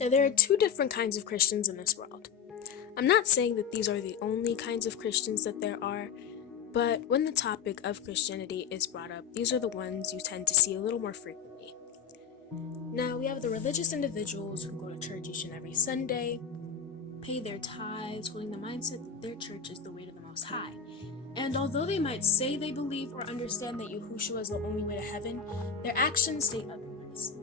Now, there are two different kinds of Christians in this world. I'm not saying that these are the only kinds of Christians that there are, but when the topic of Christianity is brought up, these are the ones you tend to see a little more frequently. Now, we have the religious individuals who go to church each and every Sunday, pay their tithes, holding the mindset that their church is the way to the Most High. And although they might say they believe or understand that Yahushua is the only way to heaven, their actions state otherwise.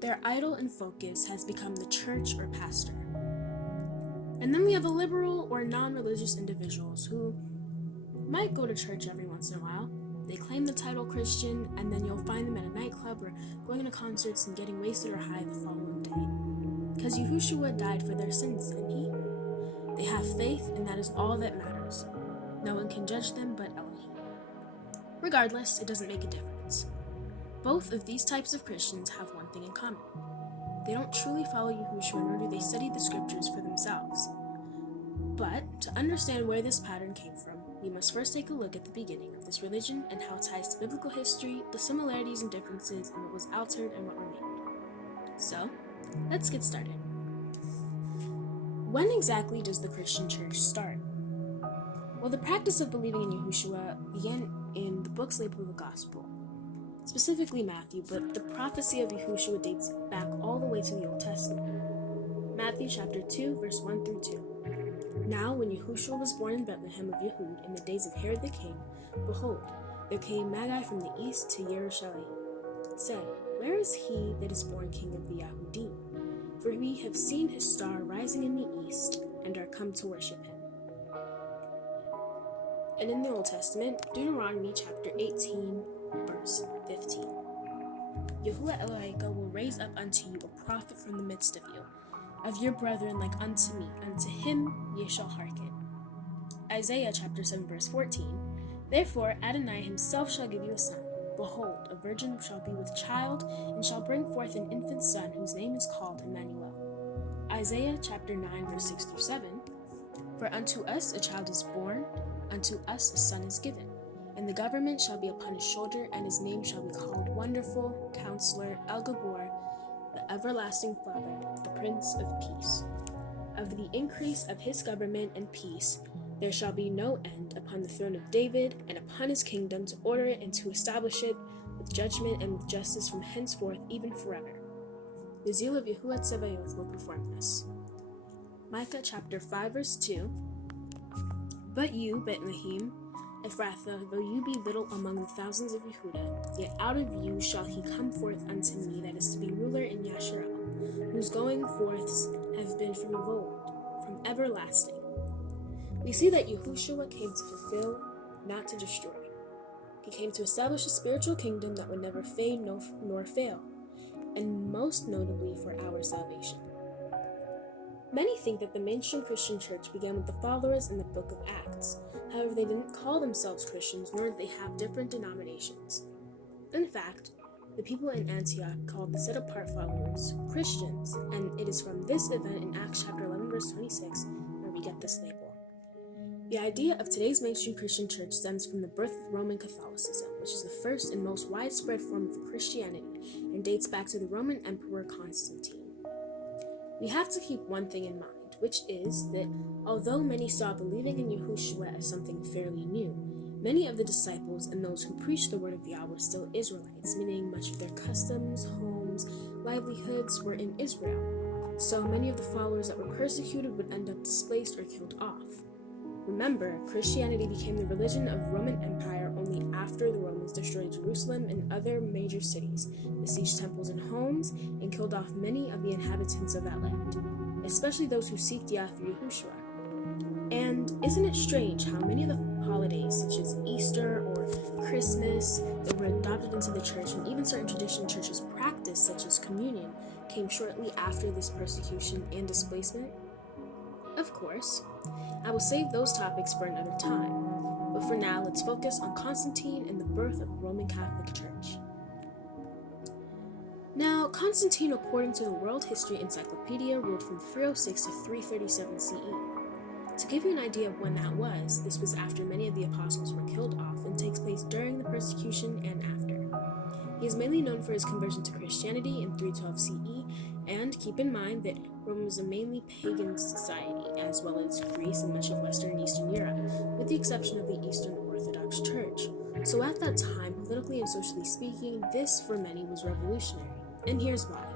Their idol and focus has become the church or pastor. And then we have the liberal or non-religious individuals who might go to church every once in a while. They claim the title Christian, and then you'll find them at a nightclub or going to concerts and getting wasted or high the following day. Because Yahushua died for their sins, didn't he? They have faith, and that is all that matters. No one can judge them but Elohim. Regardless, it doesn't make a difference. Both of these types of Christians have one thing in common. They don't truly follow Yahushua, nor do they study the scriptures for themselves. But to understand where this pattern came from, we must first take a look at the beginning of this religion and how it ties to biblical history, the similarities and differences, and what was altered and what remained. So, let's get started. When exactly does the Christian church start? Well, the practice of believing in Yahushua began in the books labeled the Gospel, specifically Matthew, but the prophecy of Yahushua dates back all the way to the Old Testament. Matthew chapter 2, verse 1 through 2. Now, when Yahushua was born in Bethlehem of Yehud in the days of Herod the king, behold, there came Magi from the east to Jerusalem, saying, Where is he that is born king of the Yahudim? For we have seen his star rising in the east, and are come to worship him. And in the Old Testament, Deuteronomy chapter 18, verse 15. Yahuwah Eloheka will raise up unto you a prophet from the midst of you, of your brethren like unto me, unto him ye shall hearken. Isaiah chapter 7, verse 14. Therefore Adonai himself shall give you a son. Behold, a virgin shall be with child, and shall bring forth an infant son, whose name is called Emmanuel. Isaiah chapter 9, verse 6 through 7. For unto us a child is born, unto us a son is given, and the government shall be upon his shoulder, and his name shall be called Wonderful, Counselor, El-Gabor, the Everlasting Father, the Prince of Peace. Of the increase of his government and peace there shall be no end upon the throne of David, and upon his kingdom, to order it and to establish it with judgment and with justice from henceforth even forever. The zeal of Yahuwah Tzebaoth will perform this. Micah chapter 5, verse 2. But you, Bethlehem, Ephrathah, though you be little among the thousands of Yehudah, yet out of you shall he come forth unto me that is to be ruler in Yasharel, whose going forths have been from of old, from everlasting. We see that Yahushua came to fulfill, not to destroy. He came to establish a spiritual kingdom that would never fade nor fail, and most notably for our salvation. Many think that the mainstream Christian church began with the followers in the book of Acts. However, they didn't call themselves Christians, nor did they have different denominations. In fact, the people in Antioch called the set-apart followers Christians, and it is from this event in Acts chapter 11, verse 26, where we get this label. The idea of today's mainstream Christian church stems from the birth of Roman Catholicism, which is the first and most widespread form of Christianity, and dates back to the Roman Emperor Constantine. We have to keep one thing in mind, which is that although many saw believing in Yahushua as something fairly new, many of the disciples and those who preached the word of Yah were still Israelites, meaning much of their customs, homes, livelihoods were in Israel. So many of the followers that were persecuted would end up displaced or killed off. Remember, Christianity became the religion of the Roman Empire only after the Romans destroyed Jerusalem and other major cities, besieged temples and homes, and killed off many of the inhabitants of that land, especially those who seeked Yah through Yahushua. And isn't it strange how many of the holidays, such as Easter or Christmas, that were adopted into the church, and even certain tradition churches practice, such as communion, came shortly after this persecution and displacement? Of course, I will save those topics for another time, but for now, let's focus on Constantine and the birth of the Roman Catholic Church. Now, Constantine, according to the World History Encyclopedia, ruled from 306 to 337 CE. To give you an idea of when that was, this was after many of the apostles were killed off and takes place during the persecution and after. He is mainly known for his conversion to Christianity in 312 CE And keep in mind that Rome was a mainly pagan society, as well as Greece and much of Western and Eastern Europe, with the exception of the Eastern Orthodox Church. So at that time, politically and socially speaking, this for many was revolutionary. And here's why.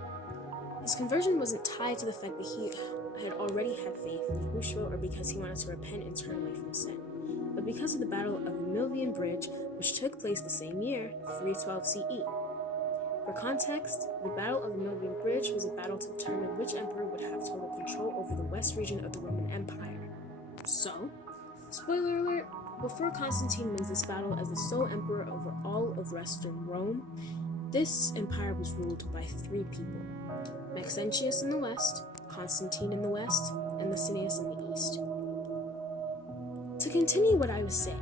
His conversion wasn't tied to the fact that he had already had faith in Yahushua or because he wanted to repent and turn away from sin, but because of the Battle of the Milvian Bridge, which took place the same year, 312 CE. For context, the Battle of the Milvian Bridge was a battle to determine which emperor would have total control over the west region of the Roman Empire. So, spoiler alert, before Constantine wins this battle as the sole emperor over all of Western Rome, this empire was ruled by three people: Maxentius in the west, Constantine in the west, and Licinius in the east. To continue what I was saying,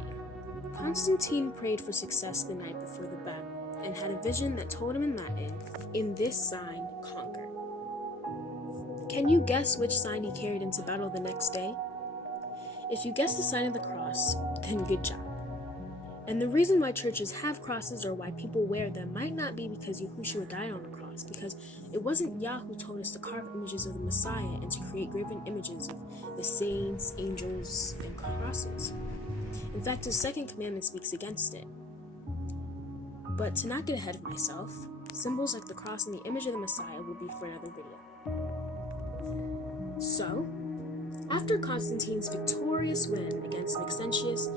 Constantine prayed for success the night before the battle and had a vision that told him in Latin, "In this sign, conquer." Can you guess which sign he carried into battle the next day? If you guessed the sign of the cross, then good job. And the reason why churches have crosses or why people wear them might not be because Yahushua died on a cross, because it wasn't Yah who told us to carve images of the Messiah and to create graven images of the saints, angels, and crosses. In fact, his second commandment speaks against it. But to not get ahead of myself, symbols like the cross and the image of the Messiah will be for another video. So, after Constantine's victorious win against Maxentius,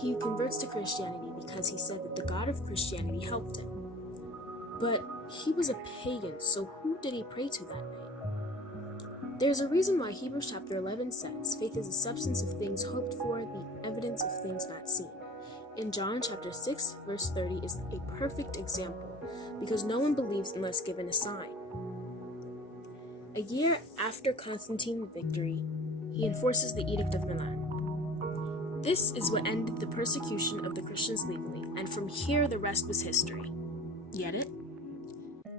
he converts to Christianity because he said that the God of Christianity helped him. But he was a pagan, so who did he pray to that night? There's a reason why Hebrews chapter 11 says, "Faith is the substance of things hoped for, the evidence of things not seen." In John chapter 6, verse 30 is a perfect example, because no one believes unless given a sign. A year after Constantine's victory, he enforces the Edict of Milan. This is what ended the persecution of the Christians legally, and from here the rest was history. Get it?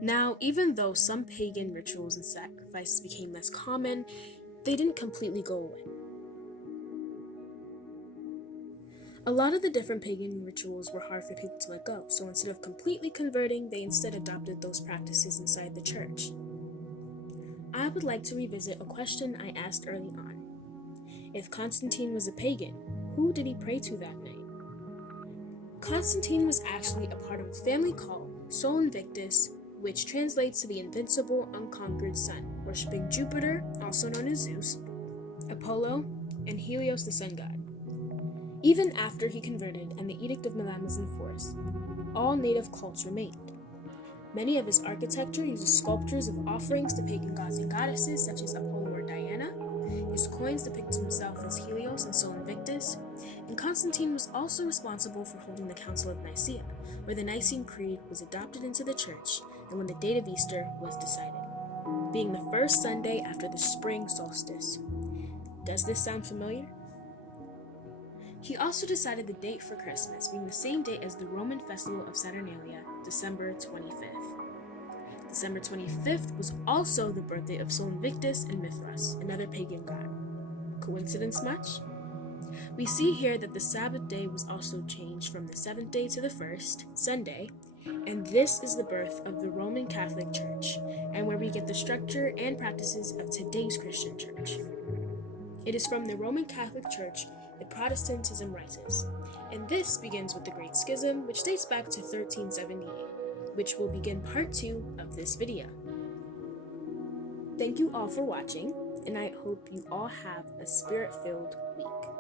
Now, even though some pagan rituals and sacrifices became less common, they didn't completely go away. A lot of the different pagan rituals were hard for people to let go, so instead of completely converting, they instead adopted those practices inside the church. I would like to revisit a question I asked early on. If Constantine was a pagan, who did he pray to that night? Constantine was actually a part of a family called Sol Invictus, which translates to the invincible, unconquered sun, worshipping Jupiter, also known as Zeus, Apollo, and Helios, the sun god. Even after he converted and the Edict of Milan was enforced, all native cults remained. Many of his architecture uses sculptures of offerings to pagan gods and goddesses such as Apollo or Diana. His coins depict himself as Helios and Sol Invictus, and Constantine was also responsible for holding the Council of Nicaea, where the Nicene Creed was adopted into the church and when the date of Easter was decided, being the first Sunday after the spring solstice. Does this sound familiar? He also decided the date for Christmas, being the same date as the Roman festival of Saturnalia, December 25th. December 25th was also the birthday of Sol Invictus and Mithras, another pagan god. Coincidence much? We see here that the Sabbath day was also changed from the 7th day to the 1st, Sunday, and this is the birth of the Roman Catholic Church, and where we get the structure and practices of today's Christian church. It is from the Roman Catholic Church that Protestantism rises, and this begins with the Great Schism, which dates back to 1378, which will begin part 2 of this video. Thank you all for watching, and I hope you all have a spirit-filled week.